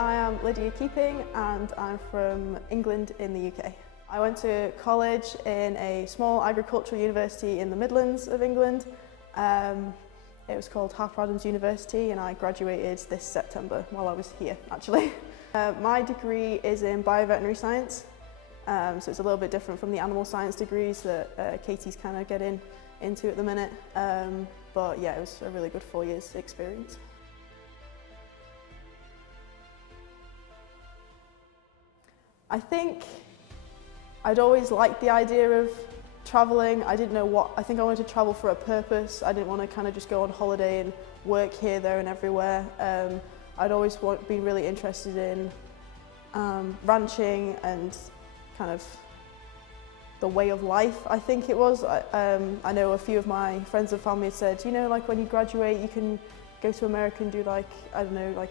I am Lydia Keeping and I'm from England in the UK. I went to college in a small agricultural university in the Midlands of England. It was called Harper Adams University and I graduated this September while I was here actually. My degree is in bioveterinary science, so it's a little bit different from the animal science degrees that Katie's kind of getting into at the minute. But yeah, it was a really good 4 years experience. I think I'd always liked the idea of travelling. I didn't know what, I think I wanted to travel for a purpose. I didn't want to kind of just go on holiday and work here, there and everywhere. I'd always been really interested in ranching and kind of the way of life, I think it was. I know a few of my friends and family said, you know, like when you graduate you can go to America and do like, I don't know, like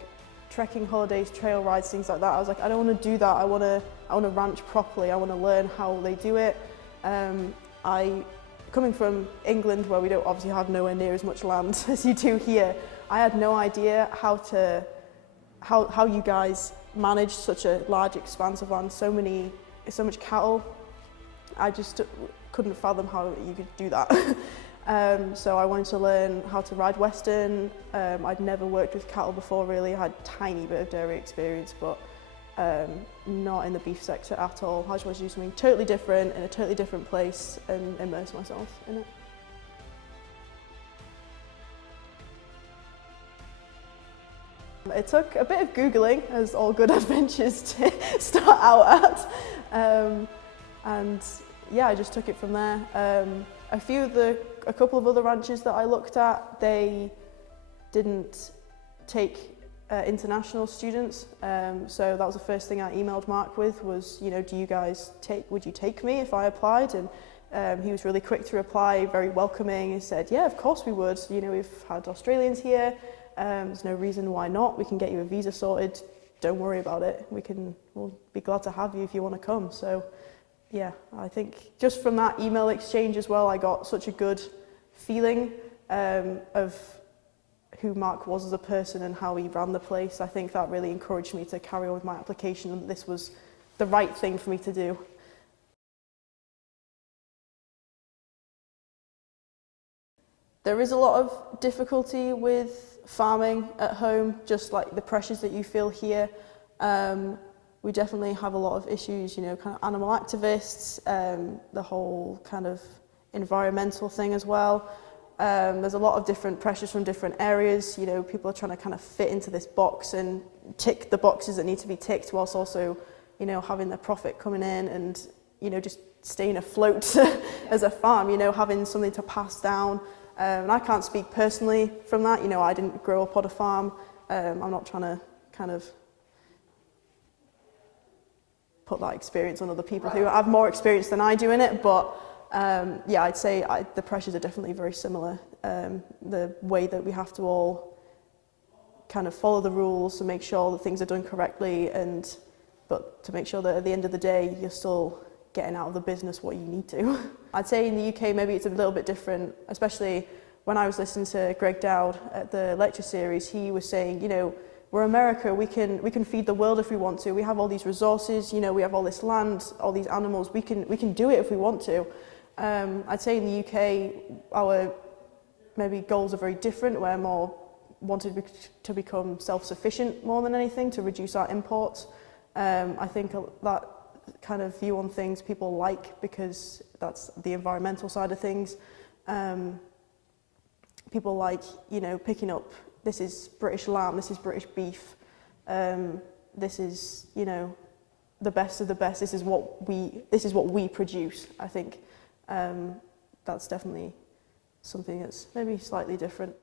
trekking holidays, trail rides, things like that. I was like, I don't want to do that. I want to ranch properly. I want to learn how they do it. Coming from England, where we don't obviously have nowhere near as much land as you do here, I had no idea how you guys manage such a large expanse of land, so much cattle. I just couldn't fathom how you could do that. So I wanted to learn how to ride Western. I'd never worked with cattle before really. I had a tiny bit of dairy experience, but not in the beef sector at all. I just wanted to do something totally different in a totally different place and immerse myself in it. It took a bit of Googling, as all good adventures to start out at. And yeah, I just took it from there. A couple of other ranches that I looked at, they didn't take international students. So that was the first thing I emailed Mark with was, you know, would you take me if I applied? And he was really quick to reply, very welcoming. He said, yeah, of course we would. You know, we've had Australians here. There's no reason why not. We can get you a visa sorted. Don't worry about it. We'll be glad to have you if you want to come. So yeah, I think just from that email exchange as well, I got such a good feeling of who Mark was as a person and how he ran the place. I think that really encouraged me to carry on with my application and this was the right thing for me to do. There is a lot of difficulty with farming at home, just like the pressures that you feel here. We definitely have a lot of issues, you know, kind of animal activists, the whole kind of environmental thing as well. There's a lot of different pressures from different areas. You know, people are trying to kind of fit into this box and tick the boxes that need to be ticked whilst also, you know, having the profit coming in and, you know, just staying afloat as a farm, you know, having something to pass down. And I can't speak personally from that. You know, I didn't grow up on a farm. I'm not trying to kind of put that experience on other people who have more experience than I do in it, but yeah, I'd say the pressures are definitely very similar. The way that we have to all kind of follow the rules to make sure that things are done correctly, but to make sure that at the end of the day you're still getting out of the business what you need to. I'd say in the UK maybe it's a little bit different, especially when I was listening to Greg Dowd at the lecture series. He was saying, you know, we're America, we can feed the world if we want to. We have all these resources, you know, we have all this land, all these animals. We can do it if we want to. I'd say in the UK, our maybe goals are very different. We're more wanted to become self-sufficient more than anything, to reduce our imports. I think that kind of view on things people like because that's the environmental side of things. People like, you know, picking up, this is British lamb, this is British beef, this is, you know, the best of the best, this is what we produce. I think that's definitely something that's maybe slightly different.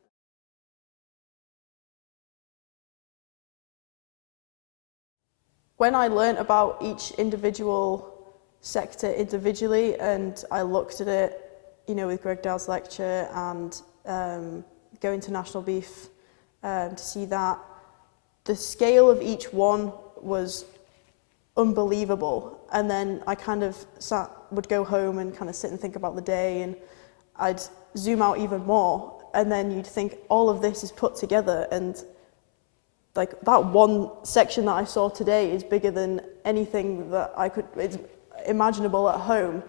When I learnt about each individual sector individually and I looked at it, you know, with Greg Dowd's lecture and going to National Beef, to see that the scale of each one was unbelievable. And then I kind of would go home and kind of sit and think about the day, and I'd zoom out even more, and then you'd think all of this is put together and like that one section that I saw today is bigger than anything that it's imaginable at home,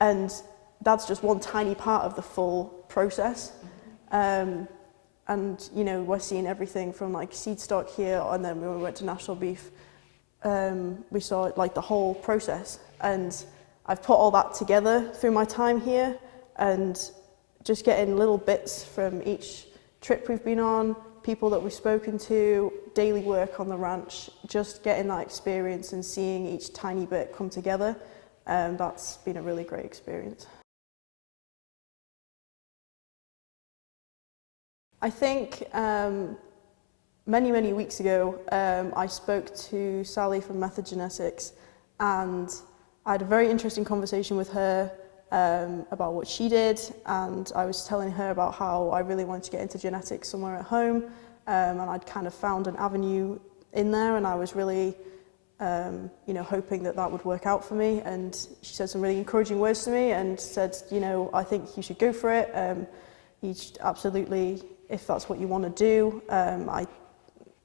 and that's just one tiny part of the full process. And you know, we're seeing everything from like seed stock here, and then when we went to National Beef, we saw like the whole process. And I've put all that together through my time here, and just getting little bits from each trip we've been on, people that we've spoken to, daily work on the ranch, just getting that experience and seeing each tiny bit come together. That's been a really great experience. I think many weeks ago, I spoke to Sally from Method Genetics, and I had a very interesting conversation with her about what she did, and I was telling her about how I really wanted to get into genetics somewhere at home, and I'd kind of found an avenue in there, and I was really you know, hoping that that would work out for me. And she said some really encouraging words to me and said, you know, I think you should go for it. You should absolutely, if that's what you want to do,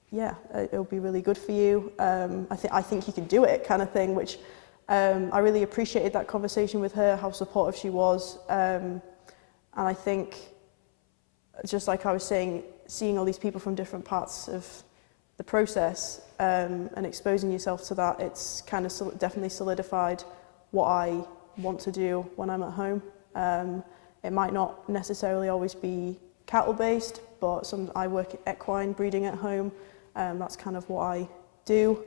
yeah, it'll be really good for you. I think you can do it, kind of thing, which I really appreciated that conversation with her, how supportive she was. And I think, just like I was saying, seeing all these people from different parts of the process and exposing yourself to that, it's kind of definitely solidified what I want to do when I'm at home. It might not necessarily always be cattle-based, but I work at equine breeding at home. That's kind of what I do.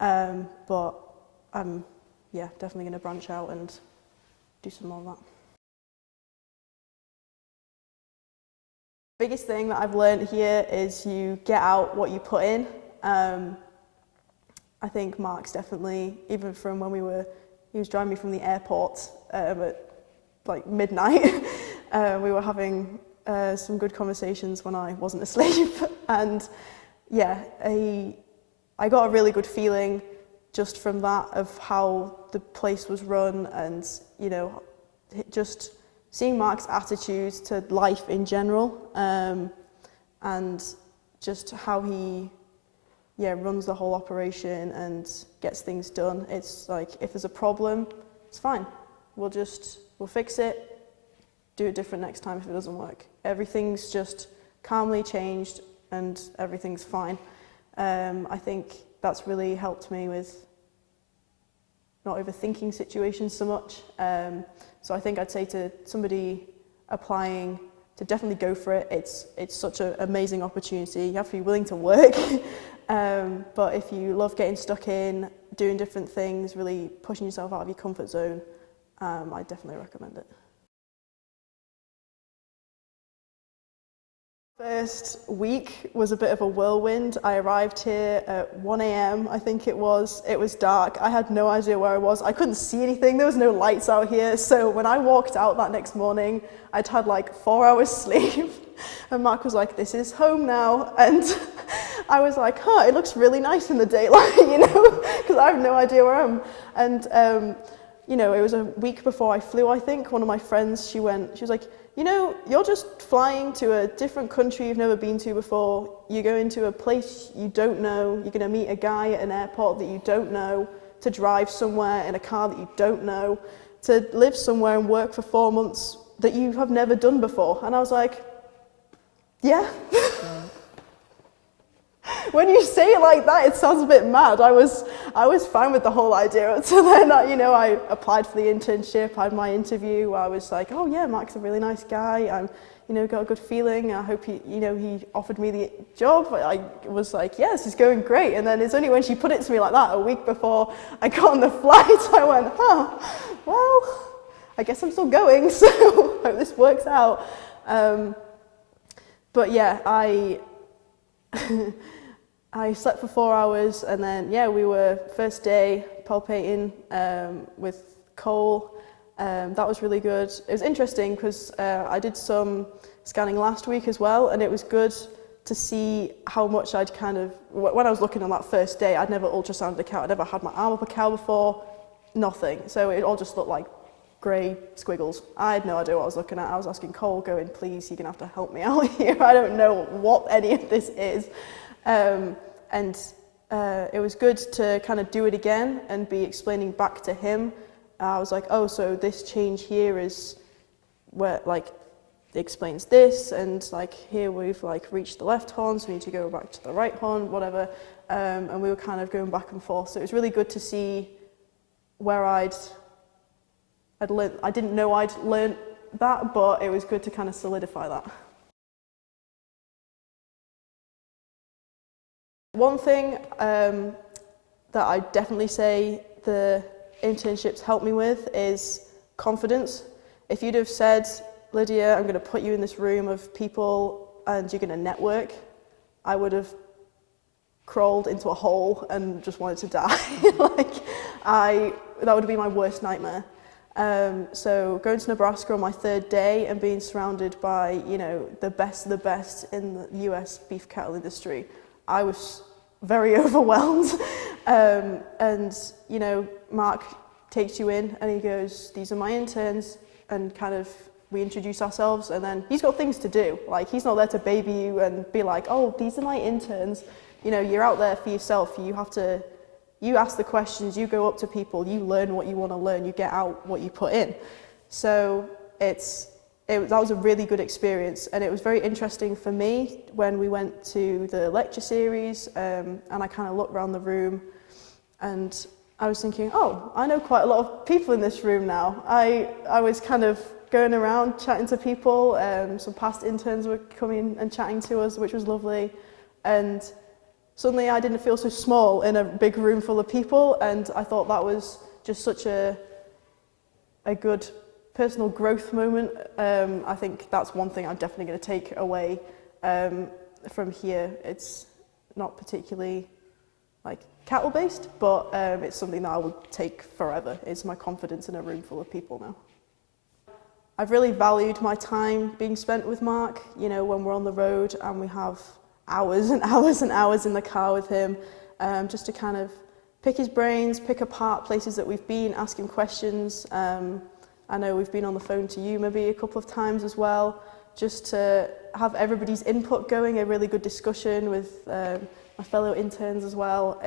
But I'm definitely going to branch out and do some more of that. Biggest thing that I've learned here is you get out what you put in. I think Mark's definitely, even from when he was driving me from the airport at like midnight, we were having some good conversations when I wasn't asleep, and yeah, I got a really good feeling just from that of how the place was run, and you know, just seeing Mark's attitude to life in general, and just how he runs the whole operation and gets things done. It's like, if there's a problem, it's fine. We'll fix it, do it different next time if it doesn't work. Everything's just calmly changed and everything's fine. I think that's really helped me with not overthinking situations so much. So I think I'd say to somebody applying to definitely go for it. It's such an amazing opportunity. You have to be willing to work. But if you love getting stuck in, doing different things, really pushing yourself out of your comfort zone, I definitely recommend it. First week was a bit of a whirlwind. I arrived here at 1 a.m, I think it was. It was dark. I had no idea where I was. I couldn't see anything. There was no lights out here. So when I walked out that next morning, I'd had like 4 hours sleep. And Mark was like, "This is home now." And I was like, "Huh, it looks really nice in the daylight," you know, because I have no idea where I am. And, you know, it was a week before I flew, I think. One of my friends, she was like, "You know, you're just flying to a different country you've never been to before. You go into a place you don't know. You're going to meet a guy at an airport that you don't know, to drive somewhere in a car that you don't know, to live somewhere and work for 4 months that you have never done before." And I was like, yeah. When you say it like that, it sounds a bit mad. I was fine with the whole idea until then. You know, I applied for the internship, I had my interview. I was like, "Oh yeah, Mark's a really nice guy. I'm, you know, got a good feeling. I hope he offered me the job." I was like, "Yeah, this is going great." And then it's only when she put it to me like that, a week before I got on the flight, I went, "Huh, well, I guess I'm still going, so hope this works out." But yeah, I slept for 4 hours, and then we were first day palpating with Cole. That was really good. It was interesting because I did some scanning last week as well, and it was good to see how much I'd when I was looking on that first day, I'd never ultrasounded a cow. I'd never had my arm up a cow before, nothing. So it all just looked like grey squiggles. I had no idea what I was looking at. I was asking Cole, "Please, you're gonna have to help me out here. I don't know what any of this is." And it was good to kind of do it again and be explaining back to him. I was like, oh, so this change here is where, like, it explains this, and like here we've like reached the left horn, so we need to go back to the right horn, whatever. And we were kind of going back and forth. So it was really good to see where I'd learned. I didn't know I'd learned that, but it was good to kind of solidify that. One thing that I definitely say the internships helped me with is confidence. If you'd have said, Lydia, I'm going to put you in this room of people and you're going to network, I would have crawled into a hole and just wanted to die. That would be my worst nightmare. So going to Nebraska on my third day and being surrounded by, you know, the best of the best in the US beef cattle industry, I was very overwhelmed. And, you know, Mark takes you in and he goes, these are my interns, and kind of we introduce ourselves, and then he's got things to do. Like, he's not there to baby you and be like, oh, these are my interns. You know, you're out there for yourself. You ask the questions, you go up to people, you learn what you want to learn, you get out what you put in. So that was a really good experience, and it was very interesting for me when we went to the lecture series, and I kind of looked around the room, and I was thinking, oh, I know quite a lot of people in this room now. I was kind of going around chatting to people, some past interns were coming and chatting to us, which was lovely, and suddenly I didn't feel so small in a big room full of people, and I thought that was just such a good personal growth moment. I think that's one thing I'm definitely going to take away from here. It's not particularly like cattle based, but it's something that I will take forever. It's my confidence in a room full of people now. I've really valued my time being spent with Mark, you know, when we're on the road and we have hours and hours and hours in the car with him, just to kind of pick his brains, pick apart places that we've been, ask him questions. I know we've been on the phone to you maybe a couple of times as well, just to have everybody's input going, a really good discussion with my fellow interns as well.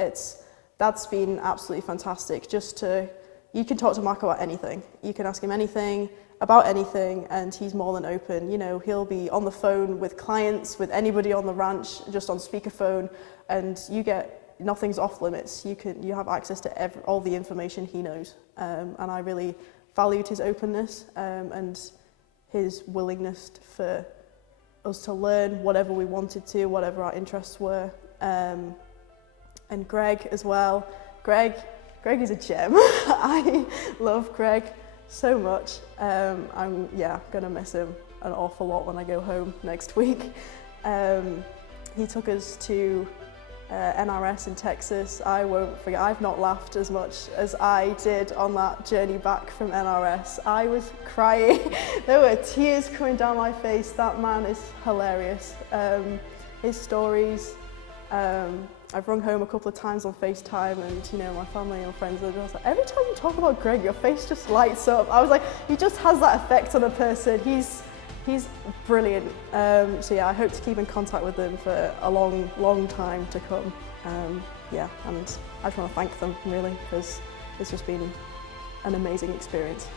That's been absolutely fantastic. You can talk to Mark about anything. You can ask him anything, about anything, and he's more than open. You know, he'll be on the phone with clients, with anybody on the ranch, just on speakerphone, and nothing's off limits. You have access to all the information he knows, and I really valued his openness and his willingness for us to learn whatever we wanted to, whatever our interests were. And Greg as well. Greg is a gem. I love Greg so much. I'm gonna miss him an awful lot when I go home next week. He took us to NRS in Texas. I won't forget, I've not laughed as much as I did on that journey back from NRS. I was crying. There were tears coming down my face. That man is hilarious. His stories, I've rung home a couple of times on FaceTime, and you know, my family and friends are just like, every time you talk about Greg, your face just lights up. I was like, he just has that effect on a person. He's brilliant. So yeah, I hope to keep in contact with them for a long, long time to come. And I just want to thank them really, because it's just been an amazing experience.